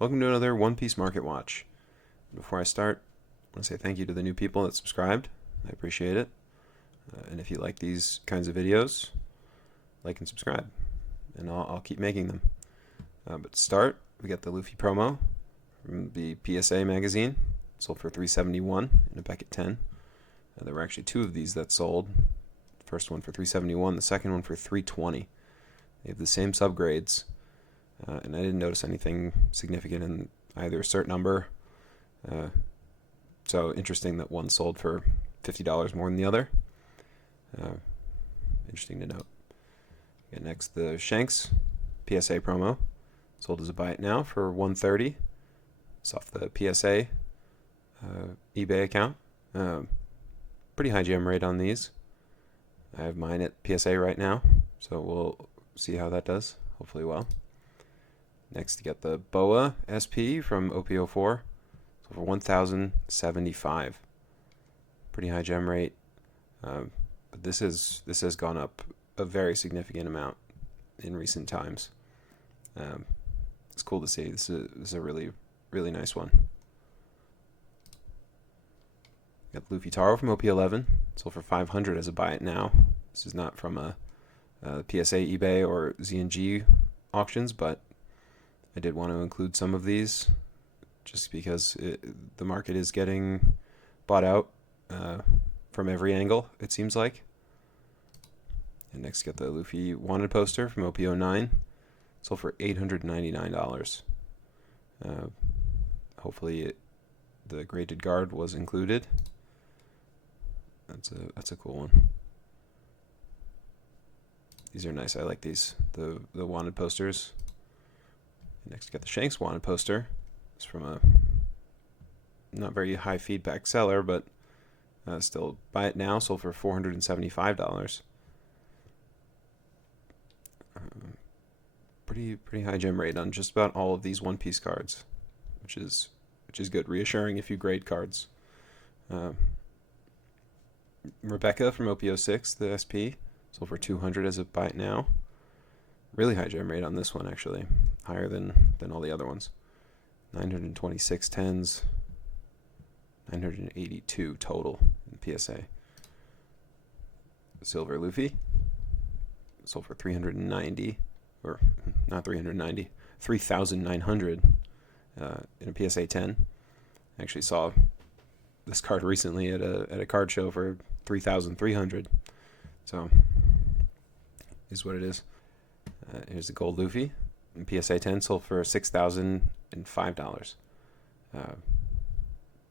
Welcome to another One Piece Market Watch. Before I start, I want to say thank you to the new people that subscribed. I appreciate it. And if you like these kinds of videos, like and subscribe, and I'll keep making them. But to start, we got the Luffy promo from the PSA magazine. Sold for $371 in a Beckett 10. There were actually two of these that sold. The first one for $371, the second one for $320. They have the same subgrades. And I didn't notice anything significant in either cert number. So interesting that one sold for $50 more than the other. Interesting to note. Okay, next, the Shanks PSA promo. Sold as a buy it now for $130. It's off the PSA eBay account. Pretty high gem rate on these. I have mine at PSA right now, so we'll see how that does. Hopefully well. Next, you get the BOA SP from OP04, so for $1,075. Pretty high gem rate, but this has gone up a very significant amount in recent times. It's cool to see. This is a really nice one. Got Luffy Taro from OP11, sold for $500 as a buy it now. This is not from a PSA, eBay, or ZNG auctions, but I did want to include some of these just because the market is getting bought out from every angle, it seems like. And next, get the Luffy wanted poster from OP09, sold for $899. Hopefully the graded guard was included. That's a cool one. These are nice. I like these, the wanted posters. Next, got the Shanks wanted poster. It's from a not very high feedback seller, but still buy it now. Sold for $475. Pretty high gem rate on just about all of these One Piece cards, which is good. Reassuring if you grade cards. Rebecca from OP06, the SP, sold for $200 as a buy it now. Really high gem rate on this one, actually. Higher than all the other ones. 926 tens, 982 total in PSA. Silver Luffy sold for $390, or not $390, $3,900 in a PSA 10. I actually saw this card recently at a card show for $3,300. So is what it is. Here's the gold Luffy in PSA 10, sold for $6,005.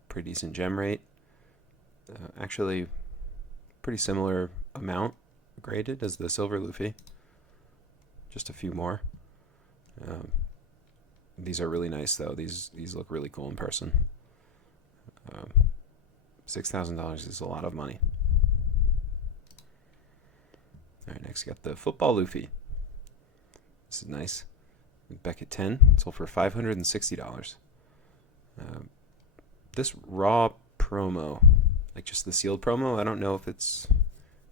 Pretty decent gem rate. Actually, pretty similar amount graded as the silver Luffy. Just a few more. These are really nice though. These look really cool in person. $6,000 is a lot of money. All right, next we got the football Luffy. This is nice. Beckett 10, sold for $560. This raw promo, like just the sealed promo, I don't know if is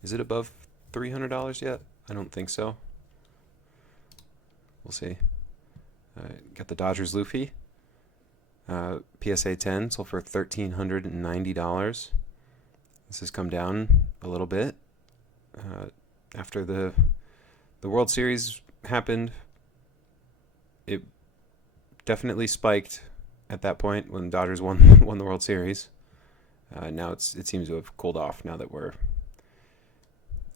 it above $300 yet? I don't think so. We'll see. Got the Dodgers Luffy. PSA 10, sold for $1,390. This has come down a little bit after the World Series happened. It definitely spiked at that point when the Dodgers won the World Series. Now it seems to have cooled off now that we're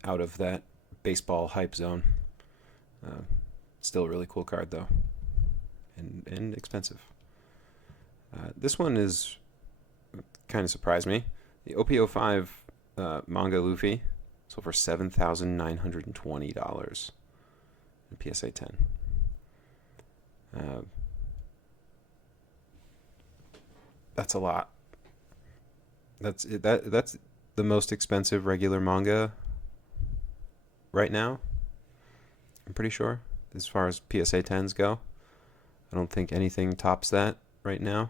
out of that baseball hype zone. Still a really cool card though, and expensive. This one is kind of surprised me. The OP05 manga Luffy sold for $7,920 in PSA 10. That's a lot. That's the most expensive regular manga right now. I'm pretty sure, as far as PSA 10s go. I don't think anything tops that right now.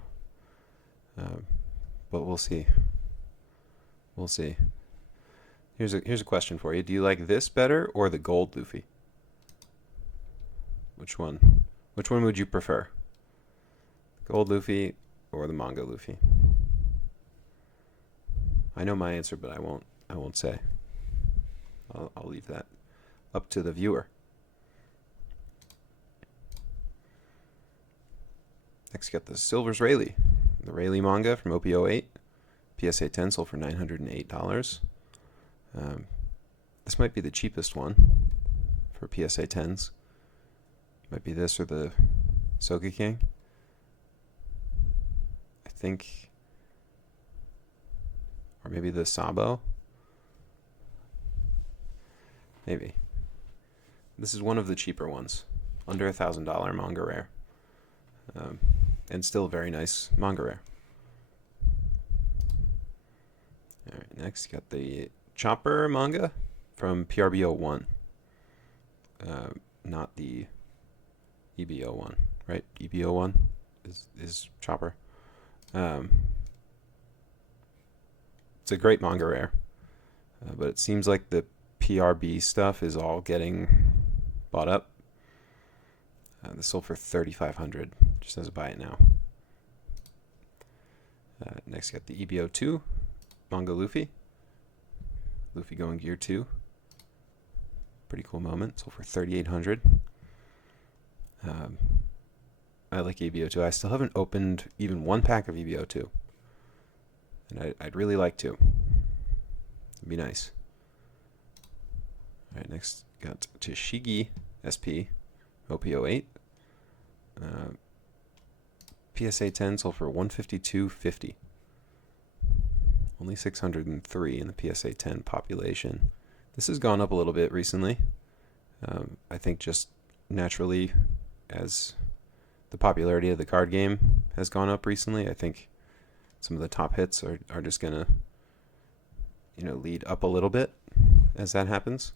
But we'll see. We'll see. Here's a question for you. Do you like this better or the gold Luffy? Which one? Which one would you prefer? Gold Luffy or the manga Luffy? I know my answer, but I won't say. I'll leave that up to the viewer. Next, got the Silver's Rayleigh. The Rayleigh manga from OP08. PSA 10 sold for $908. This might be the cheapest one for PSA 10s. Might be this or the Soga King. I think. Or maybe the Sabo. Maybe. This is one of the cheaper ones. Under $1,000 manga rare. And still a very nice manga rare. Alright, next got the Chopper manga from PRBO1. Not the EBO1, right? EBO1 is Chopper. It's a great manga rare. But it seems like the PRB stuff is all getting bought up. This sold for $3,500, just as a buy it now. Next, got the EBO2 manga Luffy. Luffy going Gear 2. Pretty cool moment. Sold for $3,800. I like EBO2. I still haven't opened even one pack of EBO2, and I'd really like to. It'd be nice. All right, next got Tashigi SP. OP08. PSA 10 sold for $152.50. Only 603 in the PSA 10 population. This has gone up a little bit recently. I think just naturally as the popularity of the card game has gone up recently. I think some of the top hits are just going to lead up a little bit as that happens.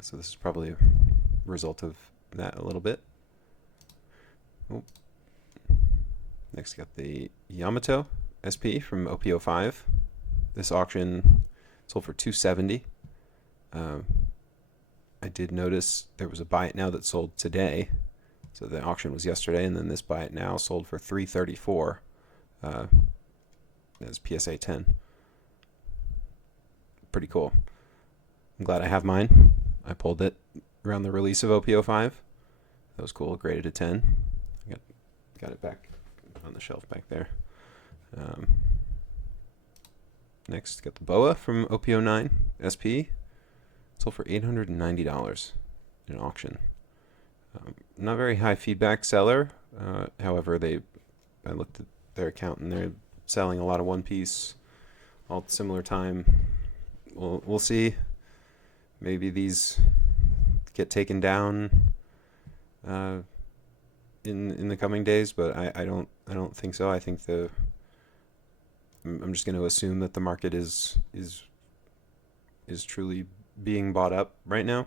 So this is probably a result of that a little bit. Oh. Next, got the Yamato SP from OP05. This auction sold for $270. I did notice there was a buy it now that sold today. So the auction was yesterday, and then this buy it now sold for $334. As PSA 10. Pretty cool. I'm glad I have mine. I pulled it around the release of OP05. That was cool. Graded a 10. I got it back on the shelf back there. Next, got the Boa from OP09 SP. Sold for $890 in auction. Not very high feedback seller. However, I looked at their account and they're selling a lot of One Piece all at similar time. We'll see. Maybe these get taken down in the coming days, but I don't think so. I think I'm just going to assume that the market is truly being bought up right now,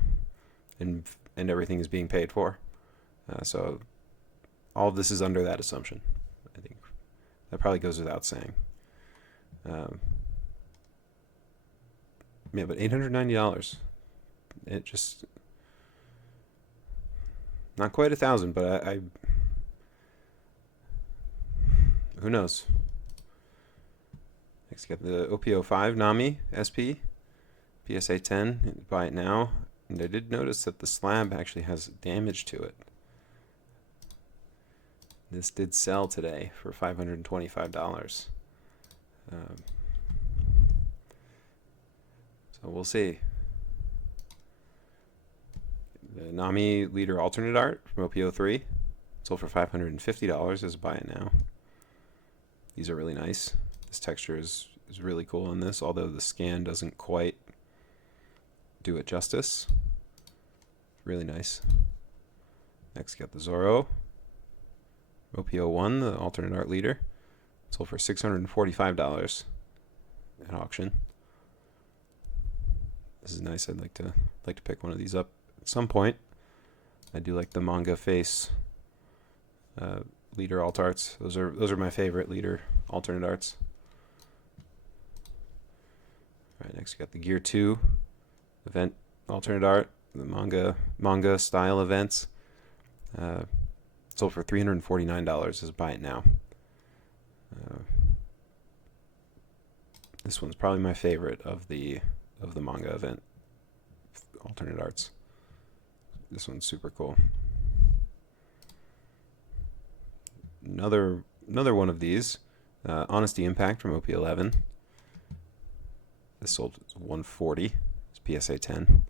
and everything is being paid for. So all of this is under that assumption. I think that probably goes without saying. Yeah, but $890. It just not quite 1,000, but I who knows. Next, got the OP05 Nami SP, PSA 10. Buy it now. And I did notice that the slab actually has damage to it. This did sell today for $525. So we'll see. The Nami Leader Alternate Art from OP03 sold for $550 as a buy it now. These are really nice. This texture is really cool on this, although the scan doesn't quite do it justice. Really nice. Next, got the Zoro OP01, the Alternate Art Leader. Sold for $645 at auction. This is nice. I'd like to pick one of these up at some point. I do like the manga face leader alt arts. Those are my favorite leader alternate arts. All right, next we got the Gear 2 event alternate art, the manga style events. sold for $349. Is buy it now. This one's probably my favorite of the manga event alternate arts. This one's super cool. Another one of these, Honesty Impact from OP11. This sold at $140. It's PSA 10.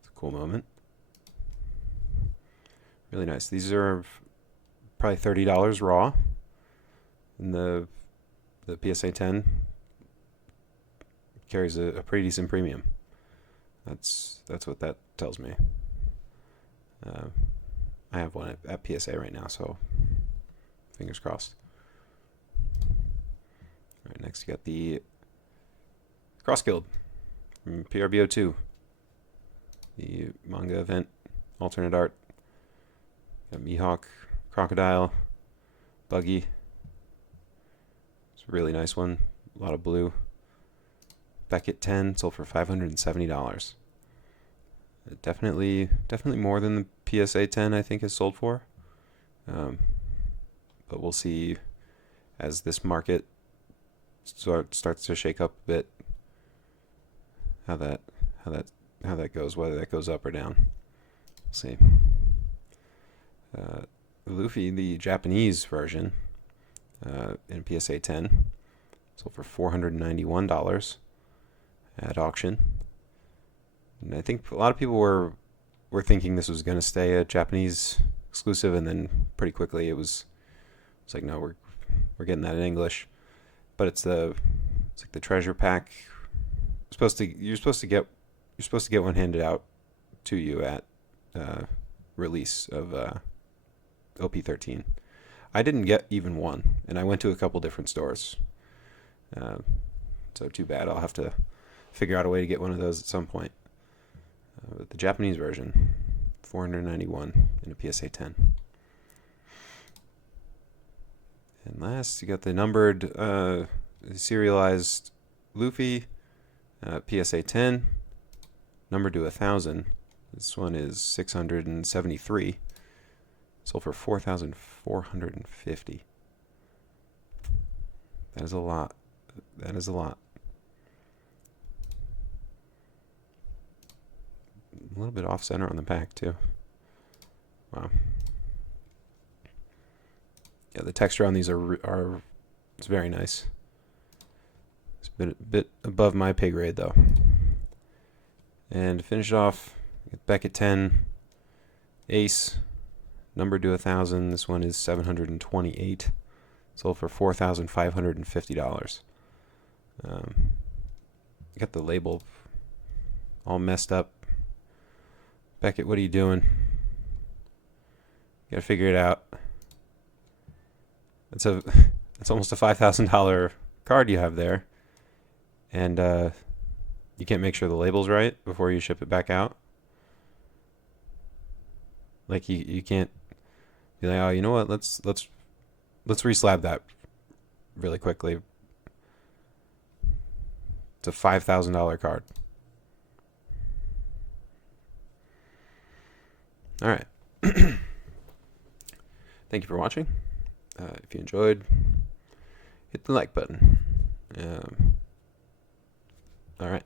It's a cool moment. Really nice. These are probably $30 raw. And the PSA 10 carries a pretty decent premium. That's what that tells me. I have one at PSA right now, so fingers crossed. All right, next you got the Cross Guild from PRBO2, the manga event alternate art. Got Mihawk, Crocodile, Buggy. It's a really nice one. A lot of blue. Beckett 10 sold for $570. Definitely more than the PSA 10 I think is sold for. But we'll see as this market starts to shake up a bit how that goes, whether that goes up or down. We'll see. Luffy, the Japanese version, in PSA 10, sold for $491 at auction. And I think a lot of people were thinking this was going to stay a Japanese exclusive, and then pretty quickly it was like, no, we're getting that in English. But it's like the treasure pack. You're supposed to get one handed out to you at release of OP13. I didn't get even one, and I went to a couple different stores. So too bad. I'll have to figure out a way to get one of those at some point. But the Japanese version, $491 in a PSA 10. And last, you got the numbered serialized Luffy, PSA 10, numbered to 1,000. This one is 673. Sold for $4,450. That is a lot. That is a lot. A little bit off center on the back too. Wow. Yeah, the texture on these are it's very nice. It's a bit above my pay grade though. And to finish off, Beckett 10, Ace, numbered to 1,000. This one is 728. Sold for $4,550. Got the label all messed up. Beckett, what are you doing? You gotta figure it out. It's almost a $5,000 card you have there, and you can't make sure the label's right before you ship it back out. Like you can't be like, oh, you know what? Let's reslab that really quickly. It's a $5,000 card. All right. Thank you for watching. If you enjoyed, hit the like button. All right.